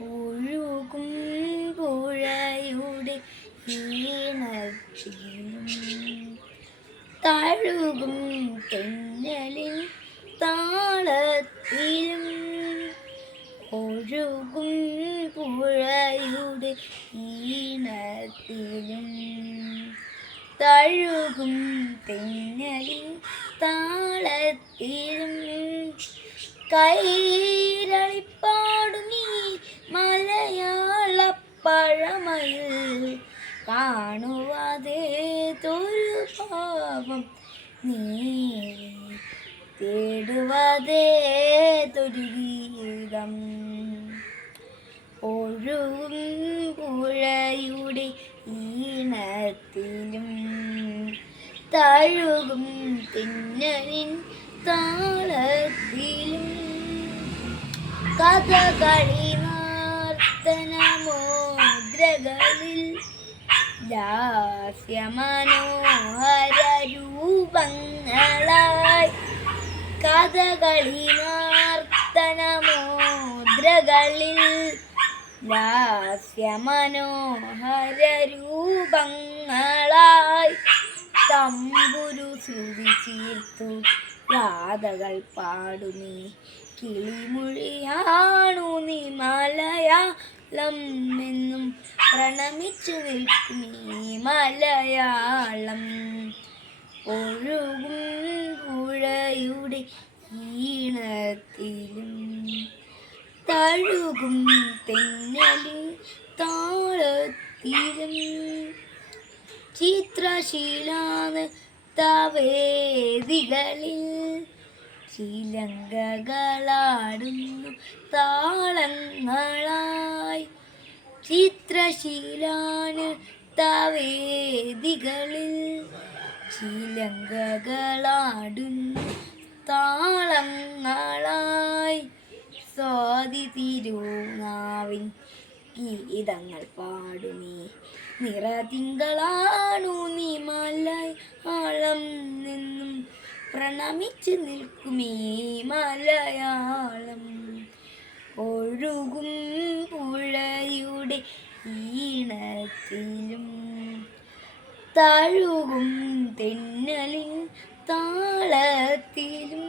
ഒഴുകും പുഴയുടെ ഈണത്തിലും തഴുകും തെന്നലിൻ താളത്തിലും. ഒഴുകും പുഴയുടെ ഈണത്തിലും. തഴുകും തെന്നലിൻ താളത്തിലും. കൈരളിപ്പാടു നീ മലയാള പഴമയിൽ കാണുവാതെ തൊരു പാപം നീ തേടുവാതെ തൊരു ഗീതം. ഒഴുകും പുഴയുടെ ഈണത്തിലും തഴുകും തിന്നലിൻ താളത്തിലും കഥകളി നർത്തനമോദ്രകളിൽ ലാസ്യമനോഹര രൂപങ്ങളായി കഥകളി നർത്തനമോദ്രകളിൽ ലാസ്യമനോഹര രൂപങ്ങളായി തമ്പുരു ശ്രുതി ചീർത്തു രാധകൾ പാടുമേ കിളിമൊഴിയാണു നീ മലയാളം എന്നും പ്രണമിച്ചു നിൽക്കുമീ മലയാളം. ഒഴുകും പുഴയുടെ ഈണത്തിലും തഴുകും തെന്നലിൻ താളത്തിലും. ചിത്രശീലാണ് തവേദികളിൽ ചിലങ്കകളാടുന്നു താളങ്ങളായി ചിത്രശീലാന് തവേദികളിൽ ചിലങ്കകളാടുന്നു താളങ്ങളായി സ്വാതി തിരുനാവിൻ ഗീതങ്ങൾ പാടുമേ. നിറതിങ്കളാണു നീ മലയാളം നിന്നും പ്രണമിച്ചു നിൽക്കുമേ മലയാളം. ഒഴുകും ഈണത്തിലും തഴുകും തെന്നലിൻ താളത്തിലും